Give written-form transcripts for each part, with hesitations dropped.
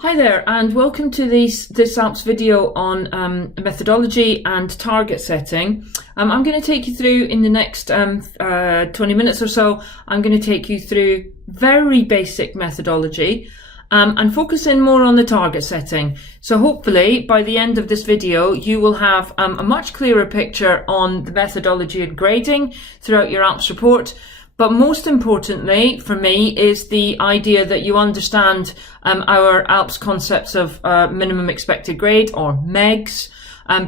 Hi there, and welcome to this Alps video on methodology and target setting. I'm going to take you through in the next 20 minutes or so. I'm going to take you through very basic methodology and focus in more on the target setting. So hopefully by the end of this video you will have a much clearer picture on the methodology and grading throughout your Alps report. But most importantly for me is the idea that you understand our Alps concepts of minimum expected grade, or MEGs,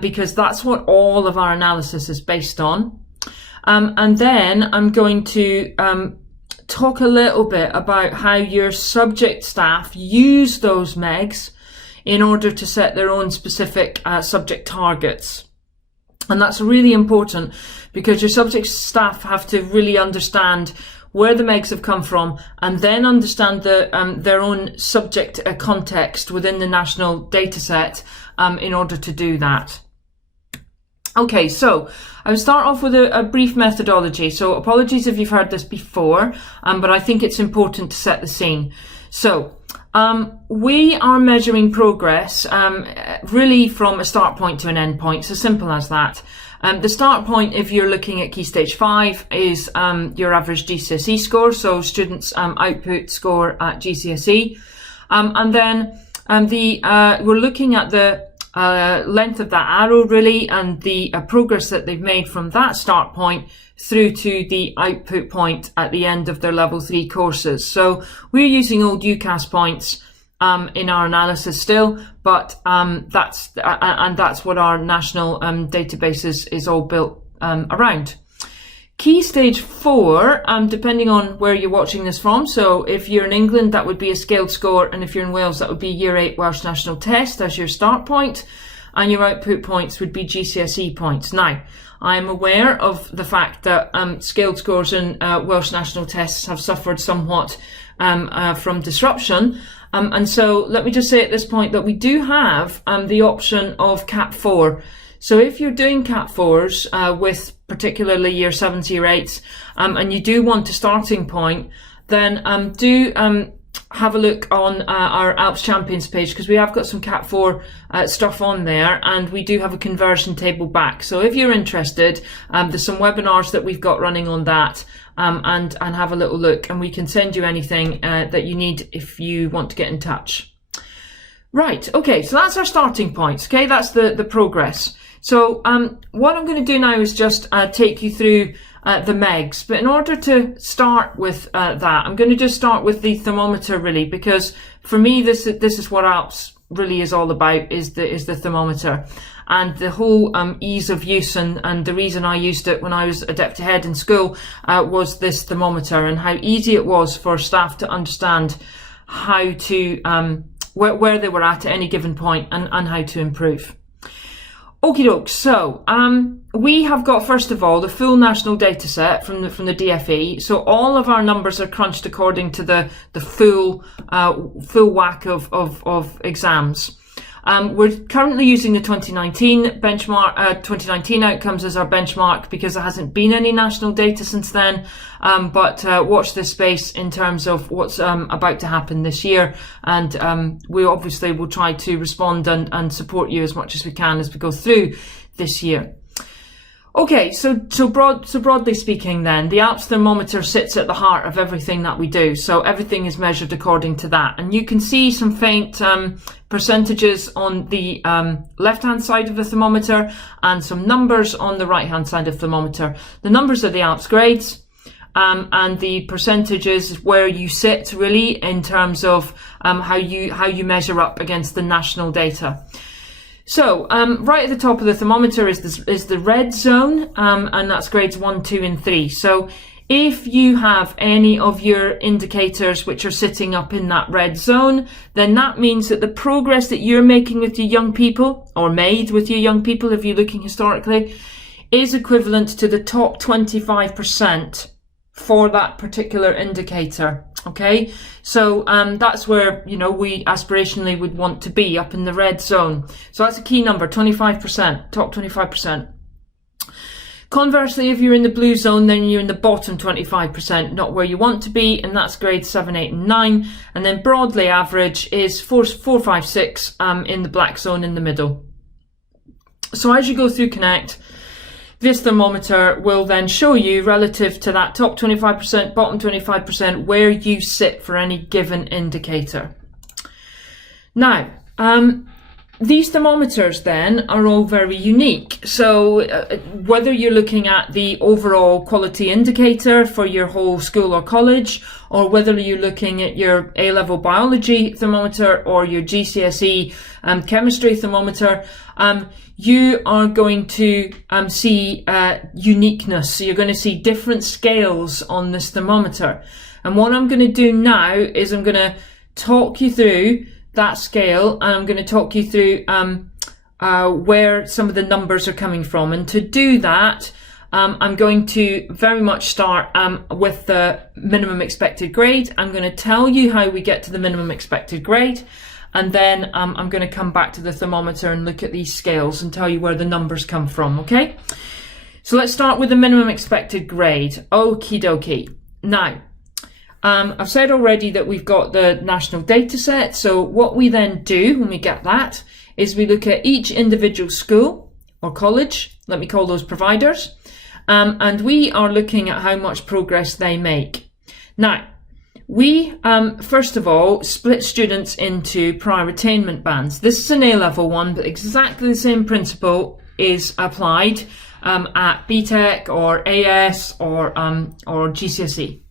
because that's what all of our analysis is based on. And then I'm going to talk a little bit about how your subject staff use those MEGs in order to set their own specific subject targets. And that's really important because your subject staff have to really understand where the MEGs have come from and then understand their own subject context within the national data set in order to do that. Okay, so I'll start off with a brief methodology. So apologies if you've heard this before, but I think it's important to set the scene. So we are measuring progress really from a start point to an end point. It's as simple as that. The start point, if you're looking at Key Stage 5, is your average GCSE score, so students' output score at GCSE. And then we're looking at the length of that arrow really, and the progress that they've made from that start point through to the output point at the end of their level 3 courses. So we're using old UCAS points in our analysis still, but that's what our national database is all built around. Key Stage 4, depending on where you're watching this from, so if you're in England that would be a scaled score, and if you're in Wales that would be Year 8 Welsh National Test as your start point, and your output points would be GCSE points. Now, I am aware of the fact that scaled scores in Welsh National Tests have suffered somewhat from disruption, and so let me just say at this point that we do have the option of Cat 4. So if you're doing Cat 4s with particularly Year 7 to Year 8s, and you do want a starting point, then do have a look on our Alps Champions page, because we have got some Cat 4 stuff on there, and we do have a conversion table back. So if you're interested, there's some webinars that we've got running on that, and have a little look, and we can send you anything that you need if you want to get in touch. Right, okay, so that's our starting points, okay, that's the progress. So what I'm going to do now is just take you through the MEGs, but in order to start with that, I'm going to just start with the thermometer really, because for me this is what Alps really is all about, is the thermometer, and the whole ease of use, and the reason I used it when I was a deputy head in school was this thermometer, and how easy it was for staff to understand how to where they were at any given point, and how to improve. Okie doke, so we have got, first of all, the full national data set from the DFE. So all of our numbers are crunched according to the full whack of exams. We're currently using the 2019 benchmark, 2019 outcomes as our benchmark, because there hasn't been any national data since then. But watch this space in terms of what's about to happen this year, and we obviously will try to respond and support you as much as we can as we go through this year. Okay, so broadly speaking then, the Alps thermometer sits at the heart of everything that we do. So everything is measured according to that. And you can see some faint percentages on the left-hand side of the thermometer and some numbers on the right-hand side of the thermometer. The numbers are the Alps grades, and the percentages is where you sit really in terms of how you measure up against the national data. So right at the top of the thermometer is the red zone, and that's grades 1, 2 and 3. So if you have any of your indicators which are sitting up in that red zone, then that means that the progress that you're making with your young people, or made with your young people if you're looking historically, is equivalent to the top 25% for that particular indicator. Okay, so that's where, you know, we aspirationally would want to be, up in the red zone. So that's a key number, 25%, top 25%. Conversely, if you're in the blue zone, then you're in the bottom 25%, not where you want to be, and that's grades 7, 8 and 9. And then broadly average is 4, 5, 6 in the black zone in the middle. So as you go through Connect, this thermometer will then show you relative to that top 25%, bottom 25%, where you sit for any given indicator. Now, these thermometers then are all very unique. So whether you're looking at the overall quality indicator for your whole school or college, or whether you're looking at your A-level biology thermometer or your GCSE chemistry thermometer, you are going to see uniqueness. So you're going to see different scales on this thermometer. And what I'm going to do now is I'm going to talk you through that scale, and I'm going to talk you through where some of the numbers are coming from. And to do that, I'm going to very much start with the minimum expected grade. I'm going to tell you how we get to the minimum expected grade, and then I'm going to come back to the thermometer and look at these scales and tell you where the numbers come from, okay? So let's start with the minimum expected grade. Okie dokie. Now, I've said already that we've got the national data set. So what we then do when we get that is we look at each individual school or college, let me call those providers, and we are looking at how much progress they make. Now, we first of all split students into prior attainment bands. This is an A-level one, but exactly the same principle is applied at BTEC or AS or GCSE.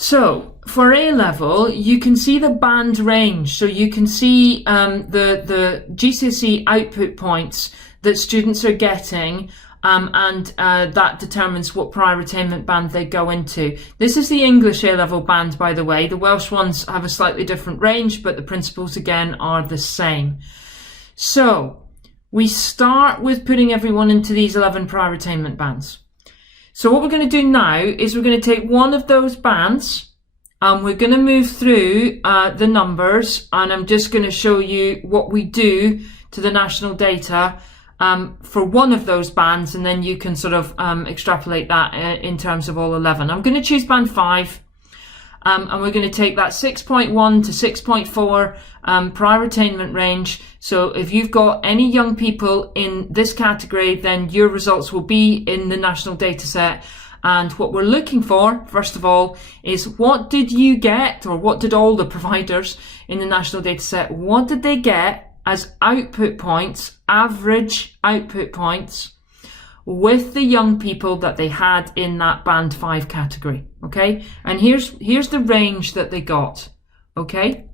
So for A-level, you can see the band range. So you can see the GCSE output points that students are getting, and that determines what prior attainment band they go into. This is the English A-level band, by the way. The Welsh ones have a slightly different range, but the principles again are the same. So we start with putting everyone into these 11 prior attainment bands. So what we're going to do now is we're going to take one of those bands and we're going to move through the numbers, and I'm just going to show you what we do to the national data for one of those bands, and then you can sort of extrapolate that in terms of all 11. I'm going to choose band 5, and we're going to take that 6.1 to 6.4 prior attainment range. So if you've got any young people in this category, then your results will be in the national data set. And what we're looking for, first of all, is what did you get, or what did all the providers in the national data set, what did they get as output points, average output points, with the young people that they had in that band 5 category, okay? And here's the range that they got, okay?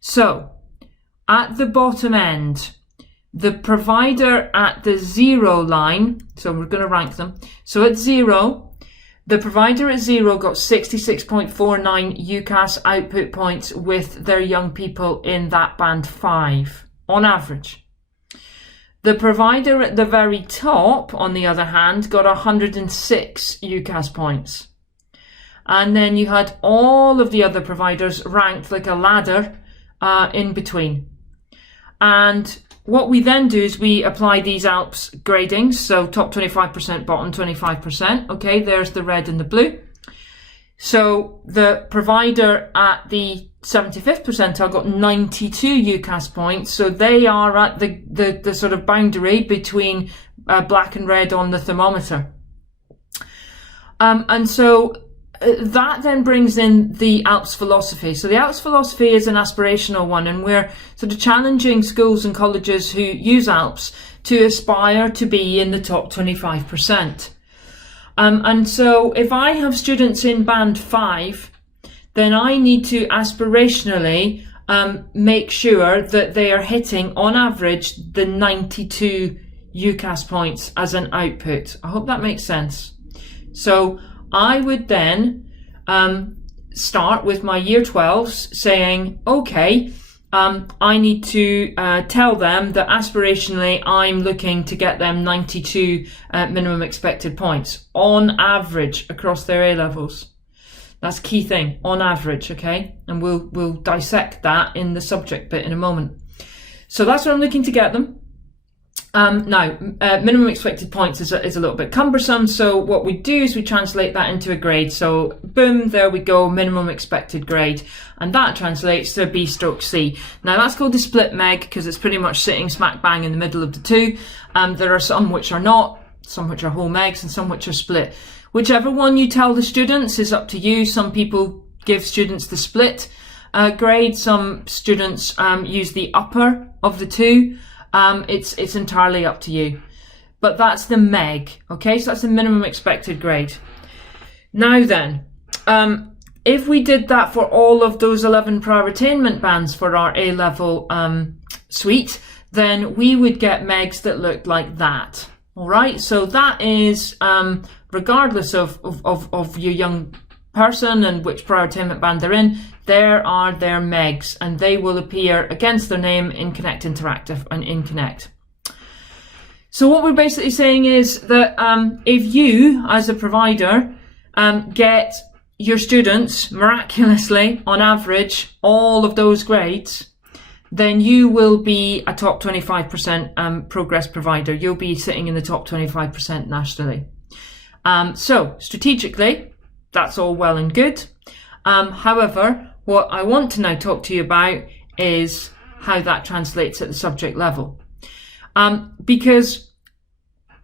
So at the bottom end, the provider at the 0 line, so we're going to rank them. So at 0, the provider at 0 got 66.49 UCAS output points with their young people in that band 5 on average. The provider at the very top, on the other hand, got 106 UCAS points. And then you had all of the other providers ranked like a ladder in between. And what we then do is we apply these Alps gradings, so top 25%, bottom 25%. Okay, there's the red and the blue. So the provider at the 75th percentile got 92 UCAS points, so they are at the sort of boundary between black and red on the thermometer. And so that then brings in the Alps philosophy. So the Alps philosophy is an aspirational one, and we're sort of challenging schools and colleges who use Alps to aspire to be in the top 25%. And so if I have students in band 5, then I need to aspirationally make sure that they are hitting on average the 92 UCAS points as an output. I hope that makes sense. So I would then start with my year 12s saying, okay, I need to tell them that aspirationally I'm looking to get them 92 minimum expected points on average across their A levels. That's a key thing, on average, okay? And we'll dissect that in the subject bit in a moment. So that's what I'm looking to get them. Minimum expected points is a little bit cumbersome, so what we do is we translate that into a grade. So boom, there we go, minimum expected grade, and that translates to B/C. Now that's called the split meg because it's pretty much sitting smack bang in the middle of the two. There are some which are not, some which are whole megs, and some which are split. Whichever one you tell the students is up to you. Some people give students the split grade, some students use the upper of the two. It's entirely up to you, but that's the meg. Okay, so that's the minimum expected grade. Now then, if we did that for all of those 11 prior attainment bands for our A-level suite, then we would get megs that looked like that. All right, so that is regardless of your young person and which prior attainment band they're in, there are their megs, and they will appear against their name in Connect Interactive and in Connect. So what we're basically saying is that if you, as a provider, get your students miraculously, on average, all of those grades, then you will be a top 25% progress provider. You'll be sitting in the top 25% nationally. So strategically, that's all well and good. However, what I want to now talk to you about is how that translates at the subject level. Because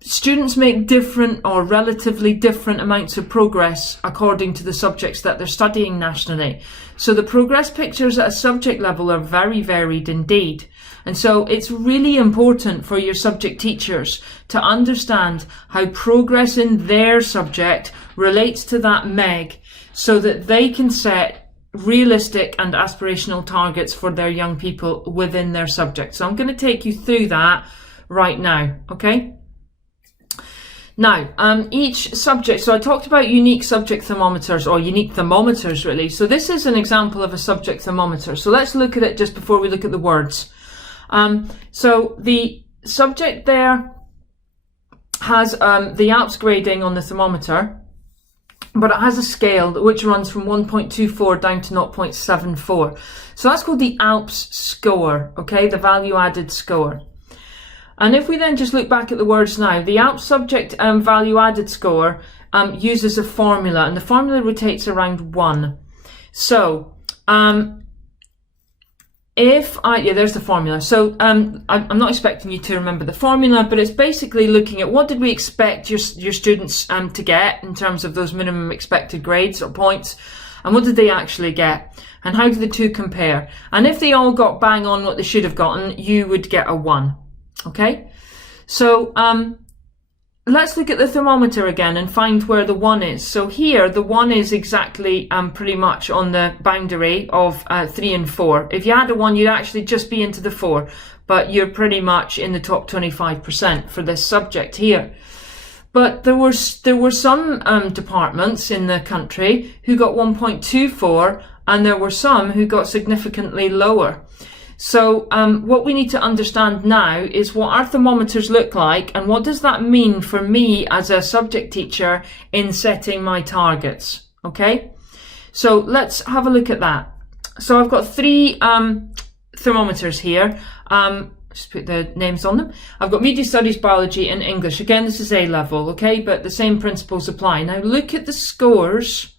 students make different or relatively different amounts of progress according to the subjects that they're studying nationally. So the progress pictures at a subject level are very varied indeed. And so it's really important for your subject teachers to understand how progress in their subject relates to that meg, so that they can set realistic and aspirational targets for their young people within their subject. So I'm going to take you through that right now, okay? Now, each subject, so I talked about unique subject thermometers, or unique thermometers really. So this is an example of a subject thermometer. So let's look at it just before we look at the words. So the subject there has the Alps grading on the thermometer, but it has a scale which runs from 1.24 down to 0.74. So that's called the Alps score, okay, the value added score. And if we then just look back at the words now, the Alps subject value added score uses a formula, and the formula rotates around 1. So there's the formula. So I'm not expecting you to remember the formula, but it's basically looking at what did we expect your students to get in terms of those minimum expected grades or points, and what did they actually get, and how do the two compare? And if they all got bang on what they should have gotten, you would get a 1. Okay, so let's look at the thermometer again and find where the 1 is. So here the 1 is exactly pretty much on the boundary of 3 and 4. If you had a 1, you'd actually just be into the 4, but you're pretty much in the top 25% for this subject here. But there were some departments in the country who got 1.24, and there were some who got significantly lower. So what we need to understand now is what our thermometers look like, and what does that mean for me as a subject teacher in setting my targets, okay? So let's have a look at that. So I've got 3 thermometers here. Just put the names on them. I've got Media Studies, Biology and English. Again, this is A-level, okay? But the same principles apply. Now look at the scores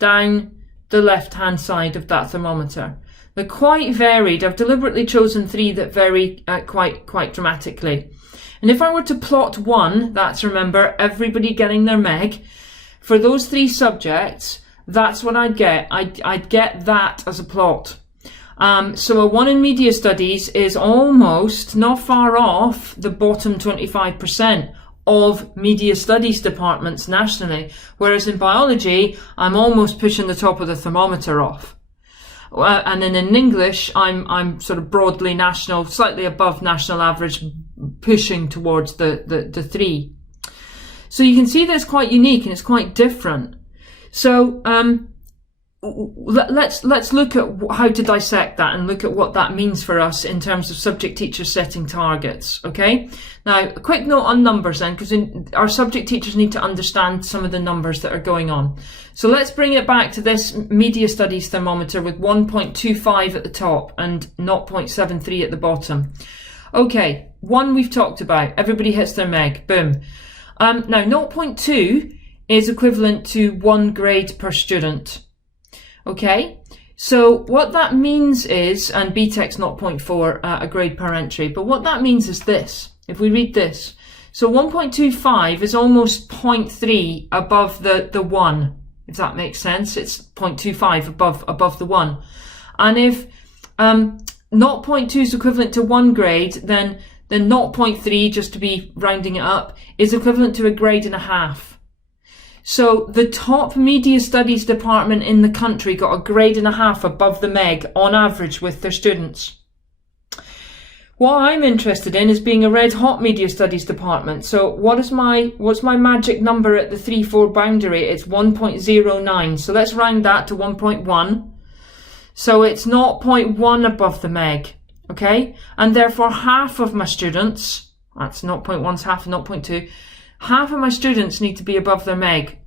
down the left-hand side of that thermometer. They're quite varied. I've deliberately chosen 3 that vary quite dramatically. And if I were to plot 1, that's, remember, everybody getting their meg, for those 3 subjects, that's what I'd get. I'd get that as a plot. So a 1 in Media Studies is almost, not far off, the bottom 25% of Media Studies departments nationally, whereas in Biology, I'm almost pushing the top of the thermometer off. And then in English, I'm sort of broadly national, slightly above national average, pushing towards the 3. So you can see that it's quite unique and it's quite different. So let's look at how to dissect that and look at what that means for us in terms of subject teachers setting targets. Okay. Now, a quick note on numbers then, because our subject teachers need to understand some of the numbers that are going on. So let's bring it back to this Media Studies thermometer with 1.25 at the top and 0.73 at the bottom. Okay, 1 we've talked about. Everybody hits their meg. Boom. Now, 0.2 is equivalent to 1 grade per student. Okay? So what that means is, and BTEC's 0.4, a grade per entry, but what that means is this. If we read this. So 1.25 is almost 0.3 above the 1, if that makes sense. It's 0.25 above the 1. And if 0.2 is equivalent to 1 grade, then 0.3, just to be rounding it up, is equivalent to a grade and a half. So the top media studies department in the country got a grade and a half above the meg on average with their students. What I'm interested in is being a red hot media studies department. So what's my magic number at the 3-4 boundary? It's 1.09. So let's round that to 1.1. So it's 0.1 above the meg. Okay, and therefore half of my students, that's 0.1's half of 0.2, half of my students need to be above their meg.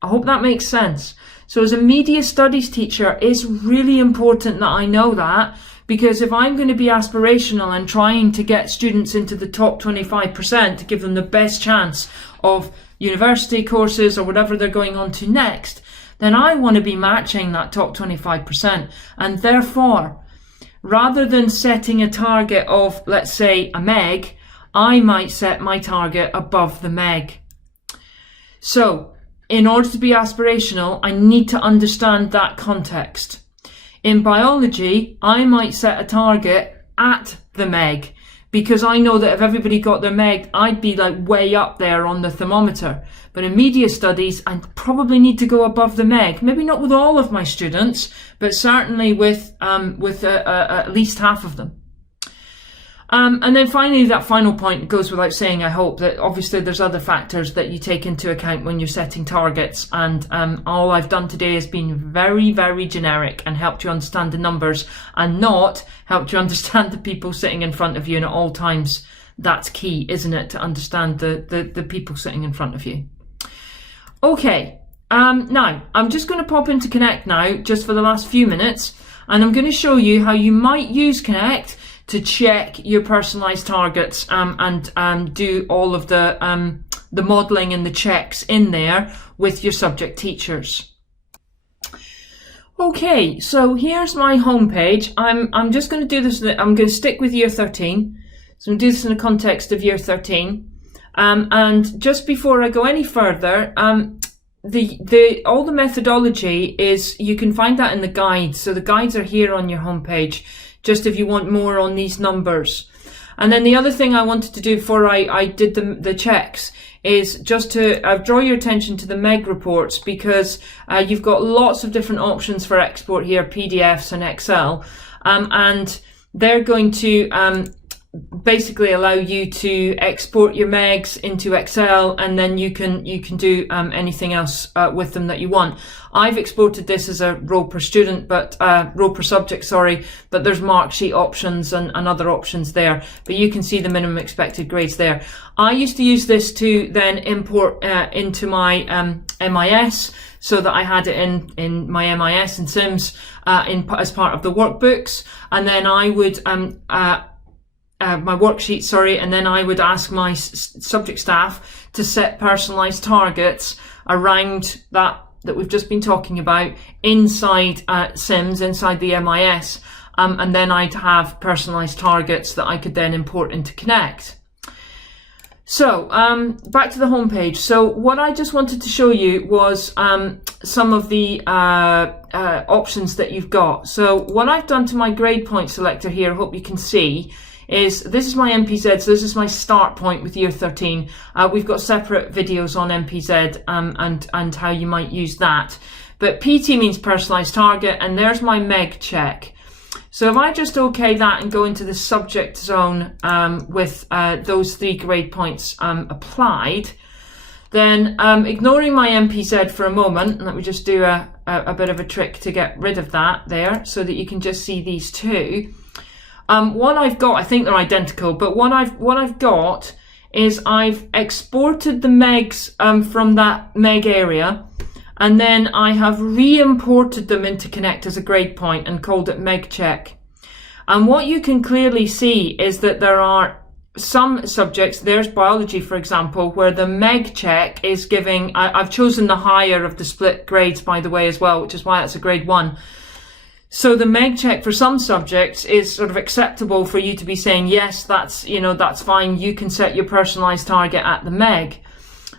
I hope that makes sense. So as a media studies teacher, it's really important that I know that, because if I'm going to be aspirational and trying to get students into the top 25% to give them the best chance of university courses or whatever they're going on to next, then I want to be matching that top 25%. And therefore, rather than setting a target of, let's say, a meg, I might set my target above the meg. So, in order to be aspirational, I need to understand that context. In biology, I might set a target at the meg, because I know that if everybody got their meg, I'd be like way up there on the thermometer. But in media studies, I probably need to go above the meg. Maybe not with all of my students, but certainly with at least half of them. And then finally, that final point goes without saying, I hope, that obviously there's other factors that you take into account when you're setting targets. And all I've done today has been very, very generic and helped you understand the numbers and not helped you understand the people sitting in front of you. And at all times, that's key, isn't it, to understand the people sitting in front of you. Okay, now I'm just going to pop into Connect now, just for the last few minutes, and I'm going to show you how you might use Connect to check your personalised targets and do all of the modelling and the checks in there with your subject teachers. Okay, so here's my homepage. I'm just going to do this. I'm going to stick with year 13. So I'm going to do this in the context of year 13. And just before I go any further, all the methodology is, you can find that in the guides. So the guides are here on your homepage, just if you want more on these numbers. And then the other thing I wanted to do before I did the checks is just to draw your attention to the MEG reports, because you've got lots of different options for export here, PDFs and Excel, and they're going to basically allow you to export your MEGs into Excel, and then you can do anything else with them that you want. I've exported this as a row per student, but row per subject, sorry, but there's mark sheet options and other options there, but you can see the minimum expected grades there. I used to use this to then import into my MIS, so that I had it in my MIS and Sims as part of the workbooks, and then I would my worksheet, sorry, and then I would ask my subject staff to set personalised targets around that we've just been talking about inside Sims, inside the MIS, and then I'd have personalised targets that I could then import into Connect. So back to the homepage. So what I just wanted to show you was some of the options that you've got. So what I've done to my grade point selector here, I hope you can see, is this is my MPZ, so this is my start point with year 13. We've got separate videos on MPZ and how you might use that. But PT means personalised target, and there's my MEG check. So if I just OK that and go into the subject zone with those 3 grade points applied, then ignoring my MPZ for a moment, let me just do a bit of a trick to get rid of that there so that you can just see these two. What I've got, I think they're identical, but what I've got is I've exported the MEGs from that MEG area, and then I have re-imported them into Connect as a grade point and called it MEG check. And what you can clearly see is that there are some subjects, there's biology, for example, where the MEG check is giving, I've chosen the higher of the split grades, by the way, as well, which is why it's a grade 1. So the MEG check for some subjects is sort of acceptable for you to be saying, yes, that's, that's fine. You can set your personalised target at the MEG.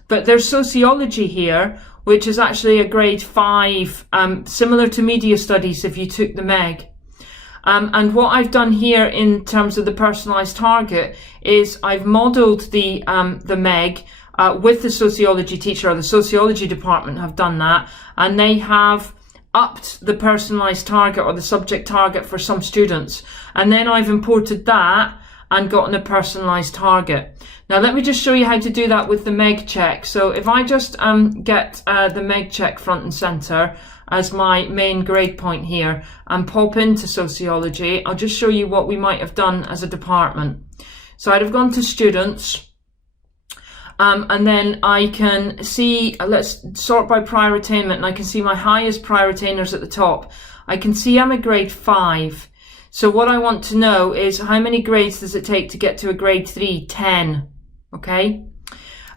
But there's sociology here, which is actually a grade 5, similar to media studies if you took the MEG. And what I've done here in terms of the personalised target is I've modelled the MEG with the sociology teacher, or the sociology department have done that, and they have upped the personalised target or the subject target for some students. And then I've imported that and gotten a personalised target. Now let me just show you how to do that with the MEG check. So if I just get the MEG check front and centre as my main grade point here and pop into sociology, I'll just show you what we might have done as a department. So I'd have gone to students, and then I can see, let's sort by prior attainment, and I can see my highest prior attainers at the top. I can see I'm a grade 5. So what I want to know is how many grades does it take to get to a grade 3? 10. Okay.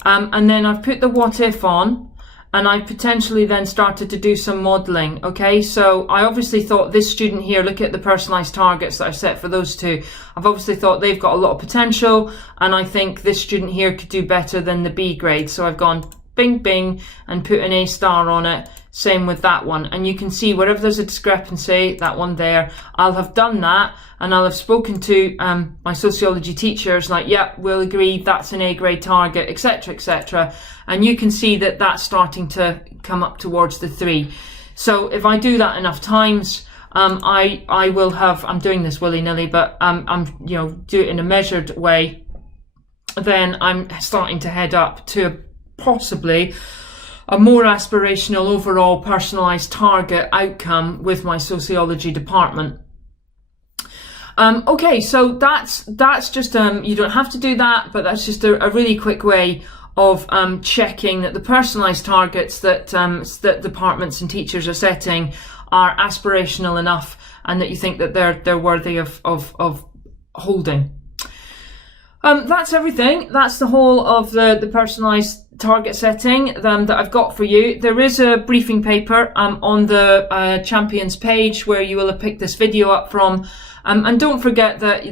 And then I've put the what if on, and I potentially then started to do some modelling. Okay, so I obviously thought this student here, look at the personalised targets that I've set for those two. I've obviously thought they've got a lot of potential, and I think this student here could do better than the B grade. So I've gone bing, bing, and put an A star on it. Same with that one. And you can see wherever there's a discrepancy, that one there, I'll have done that, and I'll have spoken to my sociology teachers like, yeah, we'll agree that's an A grade target, etc., etc. And you can see that that's starting to come up towards the 3. So if I do that enough times, I will have, I'm doing this willy-nilly, but I'm do it in a measured way, then I'm starting to head up to possibly a more aspirational overall personalised target outcome with my sociology department. Okay, so that's just, you don't have to do that, but that's just a really quick way of checking that the personalised targets that that departments and teachers are setting are aspirational enough, and that you think that they're worthy of holding. That's everything. That's the whole of the personalised target setting that I've got for you. There is a briefing paper on the Champions page where you will have picked this video up from. And don't forget that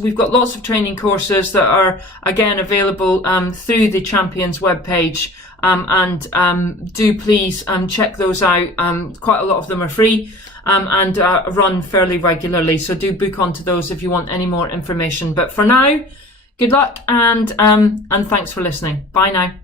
we've got lots of training courses that are again available through the Champions webpage. And do please check those out. Quite a lot of them are free and run fairly regularly. So do book onto those if you want any more information. But for now, good luck and thanks for listening. Bye now.